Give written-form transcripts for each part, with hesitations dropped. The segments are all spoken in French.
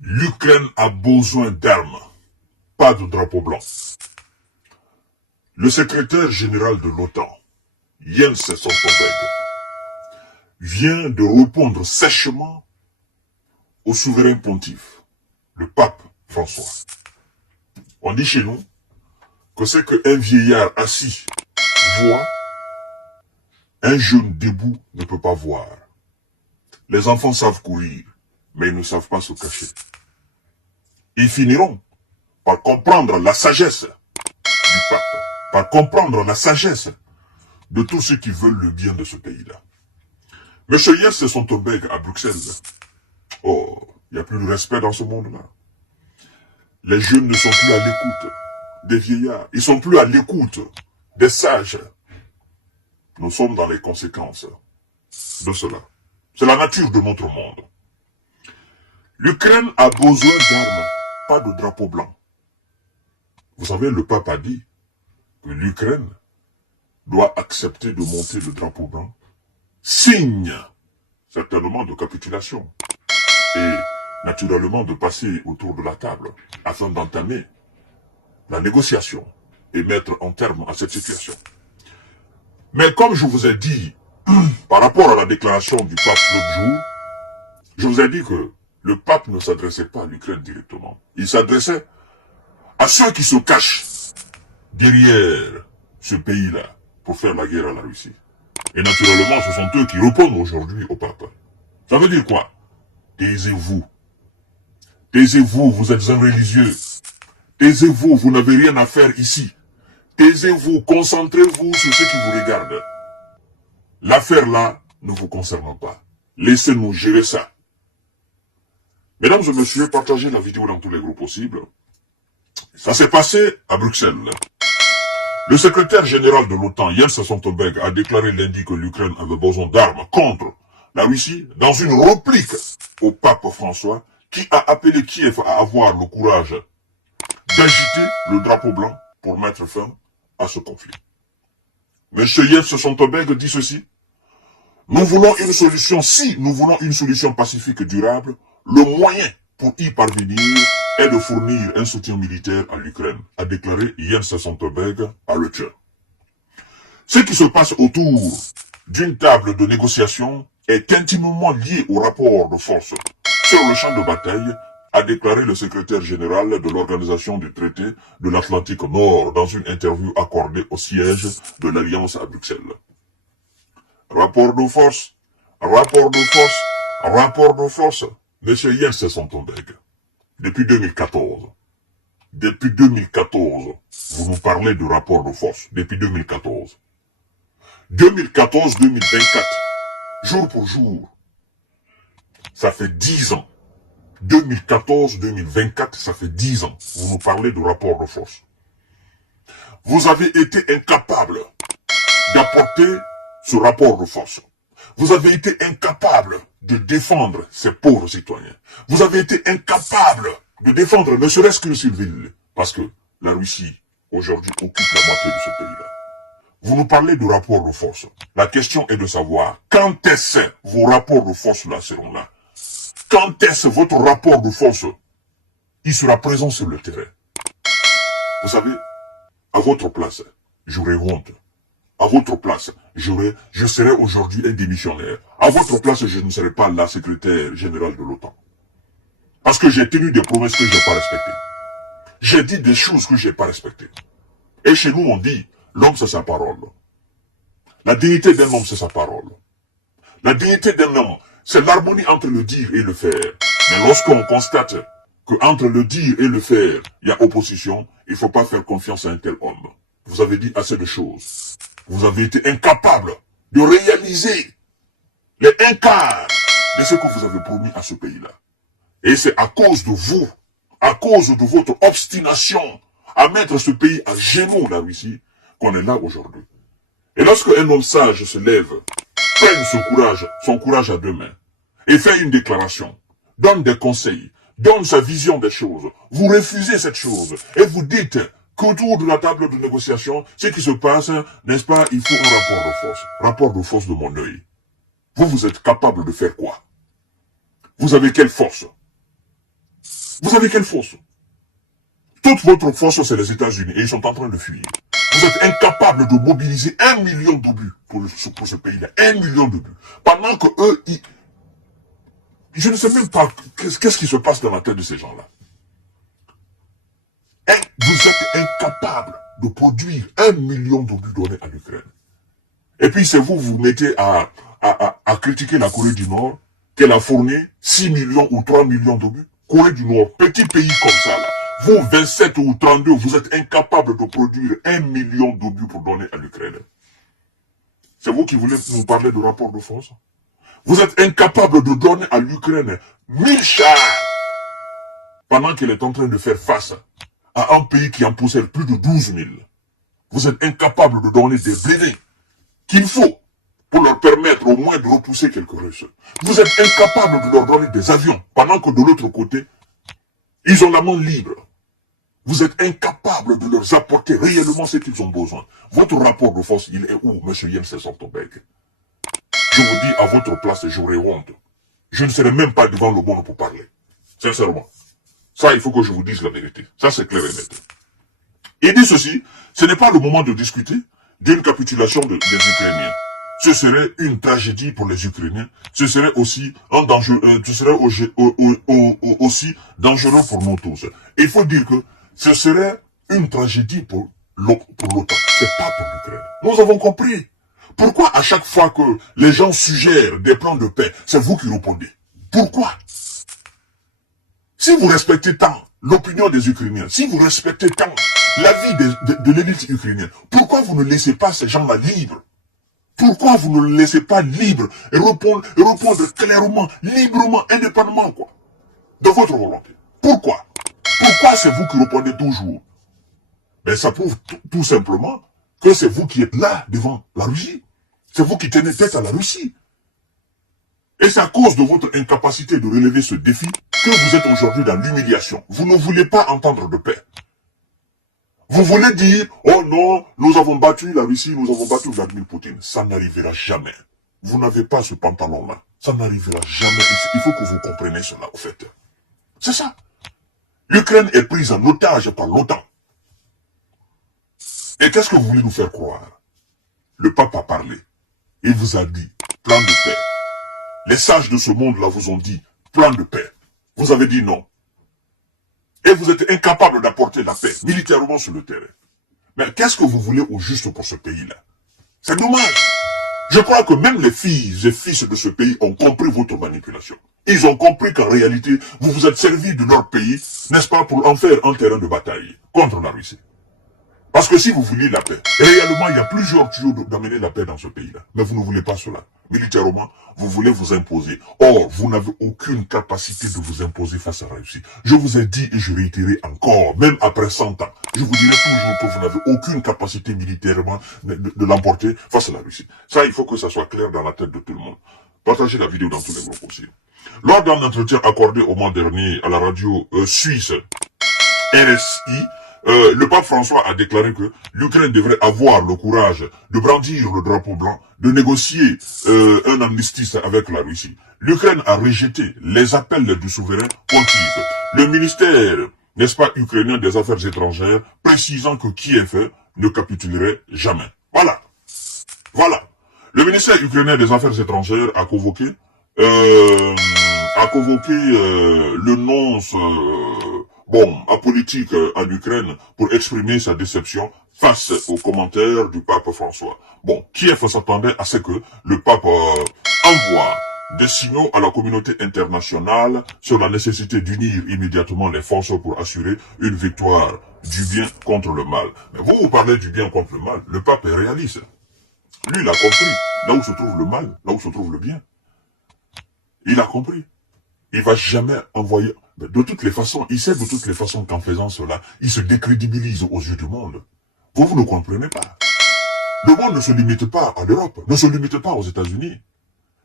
L'Ukraine a besoin d'armes, pas de drapeau blanc. Le secrétaire général de l'OTAN, Jens Stoltenberg, vient de répondre sèchement au souverain pontife, le pape François. On dit chez nous que c'est qu'un vieillard assis voit, un jeune debout ne peut pas voir. Les enfants savent courir, mais ils ne savent pas se cacher. Ils finiront par comprendre la sagesse du pape, par comprendre la sagesse de tous ceux qui veulent le bien de ce pays-là. Monsieur Jens Stoltenberg à Bruxelles, oh, il n'y a plus de respect dans ce monde-là. Les jeunes ne sont plus à l'écoute des vieillards, ils ne sont plus à l'écoute des sages. Nous sommes dans les conséquences de cela. C'est la nature de notre monde. L'Ukraine a besoin d'armes, pas de drapeau blanc. Vous savez, le pape a dit que l'Ukraine doit accepter de monter le drapeau blanc, signe certainement de capitulation, et naturellement de passer autour de la table afin d'entamer la négociation et mettre un terme à cette situation. Mais comme je vous ai dit, par rapport à la déclaration du pape l'autre jour, je vous ai dit que le pape ne s'adressait pas à l'Ukraine directement. Il s'adressait à ceux qui se cachent derrière ce pays-là pour faire la guerre à la Russie. Et naturellement, ce sont eux qui répondent aujourd'hui au pape. Ça veut dire quoi? Taisez-vous. Taisez-vous, vous êtes un religieux. Taisez-vous, vous n'avez rien à faire ici. Taisez-vous, concentrez-vous sur ce qui vous regarde. L'affaire là ne vous concerne pas. Laissez-nous gérer ça. Mesdames et messieurs, partagez la vidéo dans tous les groupes possibles. Ça s'est passé à Bruxelles. Le secrétaire général de l'OTAN, Jens Stoltenberg, a déclaré lundi que l'Ukraine avait besoin d'armes contre la Russie dans une réplique au pape François qui a appelé Kiev à avoir le courage d'agiter le drapeau blanc pour mettre fin à ce conflit. M. Jens Stoltenberg dit ceci: nous voulons une solution, si nous voulons une solution pacifique et durable, le moyen pour y parvenir est de fournir un soutien militaire à l'Ukraine, a déclaré Jens Stoltenberg à Reuters. Ce qui se passe autour d'une table de négociation est intimement lié au rapport de force sur le champ de bataille, a déclaré le secrétaire général de l'Organisation du traité de l'Atlantique Nord dans une interview accordée au siège de l'Alliance à Bruxelles. Rapport de force, rapport de force, rapport de force. Monsieur Jens Stoltenberg, depuis 2014, vous nous parlez de rapport de force, depuis 2014. 2014-2024, jour pour jour, ça fait 10 ans. 2014-2024, ça fait 10 ans. Vous nous parlez de rapport de force. Vous avez été incapable d'apporter ce rapport de force. Vous avez été incapable de défendre ces pauvres citoyens. Vous avez été incapable de défendre ne serait-ce qu'une seule ville. Parce que la Russie, aujourd'hui, occupe la moitié de ce pays-là. Vous nous parlez de rapport de force. La question est de savoir quand est-ce que vos rapports de force-là seront là. Quand est-ce votre rapport de force, il sera présent sur le terrain. Vous savez, à votre place, j'aurais honte. À votre place, je serais aujourd'hui un démissionnaire. À votre place, je ne serais pas la secrétaire générale de l'OTAN. Parce que j'ai tenu des promesses que je n'ai pas respectées. J'ai dit des choses que je n'ai pas respectées. Et chez nous, on dit, l'homme c'est sa parole. La dignité d'un homme c'est sa parole. La dignité d'un homme, c'est l'harmonie entre le dire et le faire. Mais lorsqu'on constate qu'entre le dire et le faire, il y a opposition, il ne faut pas faire confiance à un tel homme. Vous avez dit assez de choses. Vous avez été incapable de réaliser les un quart de ce que vous avez promis à ce pays-là. Et c'est à cause de vous, à cause de votre obstination à mettre ce pays à genoux, la Russie, qu'on est là aujourd'hui. Et lorsque un homme sage se lève, prenne son courage à deux mains, et fait une déclaration, donne des conseils, donne sa vision des choses, vous refusez cette chose, et vous dites qu'autour de la table de négociation, ce qui se passe, n'est-ce pas, il faut un rapport de force. Rapport de force de mon œil. Vous êtes capable de faire quoi? Vous avez quelle force? Vous avez quelle force? Toute votre force, c'est les États-Unis et ils sont en train de fuir. Vous êtes incapable de mobiliser 1 million d'obus pour ce pays-là. 1 million d'obus. Pendant que eux, je ne sais même pas qu'est-ce qui se passe dans la tête de ces gens-là. Vous êtes incapable de produire 1 million d'obus donnés à l'Ukraine. Et puis c'est vous mettez à critiquer la Corée du Nord, qu'elle a fourni 6 millions ou 3 millions d'obus. Corée du Nord, petit pays comme ça, là. Vous, 27 ou 32, vous êtes incapable de produire 1 million d'obus pour donner à l'Ukraine. C'est vous qui voulez nous parler de rapport de force? Vous êtes incapable de donner à l'Ukraine 1000 chars pendant qu'elle est en train de faire face à un pays qui en possède plus de 12 000. Vous êtes incapable de donner des blindés qu'il faut pour leur permettre au moins de repousser quelques Russes. Vous êtes incapable de leur donner des avions pendant que de l'autre côté, ils ont la main libre. Vous êtes incapable de leur apporter réellement ce qu'ils ont besoin. Votre rapport de force, il est où, M. Jens Stoltenberg? Je vous dis, à votre place, j'aurais honte. Je ne serai même pas devant le monde pour parler. Sincèrement. Ça, il faut que je vous dise la vérité. Ça, c'est clair et net. Il dit ceci, ce n'est pas le moment de discuter d'une capitulation des Ukrainiens. Ce serait une tragédie pour les Ukrainiens. Ce serait aussi un danger, aussi dangereux pour nous tous. Et il faut dire que ce serait une tragédie pour l'OTAN. C'est pas pour l'Ukraine. Nous avons compris. Pourquoi à chaque fois que les gens suggèrent des plans de paix, c'est vous qui répondez? Pourquoi? Si vous respectez tant l'opinion des Ukrainiens, si vous respectez tant l'avis de l'élite ukrainienne, pourquoi vous ne laissez pas ces gens-là libres? Pourquoi vous ne le laissez pas libre et répondre clairement, librement, indépendamment, quoi, de votre volonté? Pourquoi? Pourquoi c'est vous qui répondez toujours? Ben, ça prouve tout simplement que c'est vous qui êtes là devant la Russie. C'est vous qui tenez tête à la Russie. Et c'est à cause de votre incapacité de relever ce défi que vous êtes aujourd'hui dans l'humiliation. Vous ne voulez pas entendre de paix. Vous voulez dire, oh non, nous avons battu la Russie, nous avons battu Vladimir Poutine. Ça n'arrivera jamais. Vous n'avez pas ce pantalon-là. Ça n'arrivera jamais. Il faut que vous compreniez cela, au fait. C'est ça. L'Ukraine est prise en otage par l'OTAN. Et qu'est-ce que vous voulez nous faire croire? Le pape a parlé. Il vous a dit, plan de paix. Les sages de ce monde-là vous ont dit, plan de paix. Vous avez dit non. Et vous êtes incapable d'apporter la paix, militairement sur le terrain. Mais qu'est-ce que vous voulez au juste pour ce pays-là? C'est dommage. Je crois que même les filles et fils de ce pays ont compris votre manipulation. Ils ont compris qu'en réalité, vous vous êtes servi de leur pays, n'est-ce pas, pour en faire un terrain de bataille contre la Russie. Parce que si vous vouliez la paix, réellement, il y a plusieurs tuyaux d'amener la paix dans ce pays-là. Mais vous ne voulez pas cela. Militairement, vous voulez vous imposer. Or, vous n'avez aucune capacité de vous imposer face à la Russie. Je vous ai dit et je réitérerai encore, même après 100 ans, je vous dirai toujours que vous n'avez aucune capacité militairement de l'emporter face à la Russie. Ça, il faut que ça soit clair dans la tête de tout le monde. Partagez la vidéo dans tous les groupes aussi. Lors d'un entretien accordé au mois dernier à la radio suisse RSI, le pape François a déclaré que l'Ukraine devrait avoir le courage de brandir le drapeau blanc, de négocier un armistice avec la Russie. L'Ukraine a rejeté les appels du souverain pontife. Le ministère, n'est-ce pas, ukrainien des Affaires étrangères, précisant que Kiev ne capitulerait jamais. Voilà. Voilà. Le ministère ukrainien des Affaires étrangères a convoqué le nonce apolitique en Ukraine pour exprimer sa déception face aux commentaires du pape François. Bon, Kiev s'attendait à ce que le pape envoie des signaux à la communauté internationale sur la nécessité d'unir immédiatement les forces pour assurer une victoire du bien contre le mal. Mais vous parlez du bien contre le mal, le pape est réaliste. Lui, il a compris là où se trouve le mal, là où se trouve le bien. Il a compris. Il va jamais envoyer... De toutes les façons, il sait de toutes les façons qu'en faisant cela, il se décrédibilise aux yeux du monde. Vous ne comprenez pas. Le monde ne se limite pas à l'Europe, ne se limite pas aux États-Unis.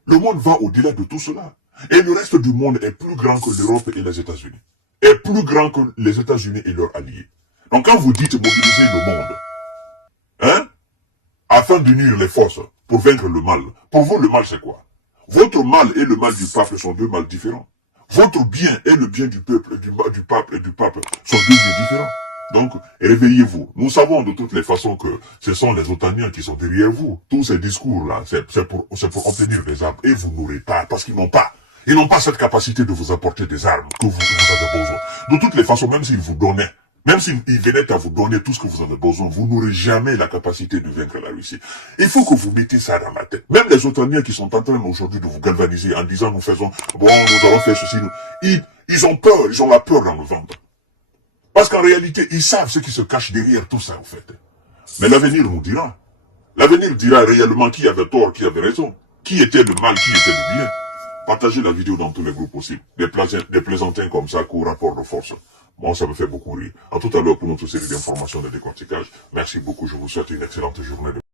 Le monde va au-delà de tout cela. Et le reste du monde est plus grand que l'Europe et les États-Unis. Est plus grand que les États-Unis et leurs alliés. Donc quand vous dites mobiliser le monde, afin d'unir les forces pour vaincre le mal, pour vous le mal c'est quoi? Votre mal et le mal du pape sont deux mal différents. Votre bien et le bien du peuple, du pape et du pape sont deux biens différents. Donc, réveillez-vous. Nous savons de toutes les façons que ce sont les Otaniens qui sont derrière vous. Tous ces discours-là, c'est pour obtenir des armes. Et vous n'aurez pas, parce qu'ils n'ont pas. Ils n'ont pas cette capacité de vous apporter des armes que vous avez besoin. De toutes les façons, même s'ils vous donnaient, même s'ils venaient à vous donner tout ce que vous avez besoin, vous n'aurez jamais la capacité de vaincre la Russie. Il faut que vous mettez ça dans la tête. Même les Otaniens qui sont en train aujourd'hui de vous galvaniser en disant nous faisons, bon, nous allons faire ceci, ils ont peur, ils ont la peur dans le ventre. Parce qu'en réalité, ils savent ce qui se cache derrière tout ça, en fait. Mais l'avenir nous dira. L'avenir dira réellement qui avait tort, qui avait raison. Qui était le mal, qui était le bien. Partagez la vidéo dans tous les groupes possibles. Des plaisantins comme ça, qu'au rapport de force. Moi, ça me fait beaucoup rire. À tout à l'heure pour notre série d'informations et de décortiquage. Merci beaucoup. Je vous souhaite une excellente journée.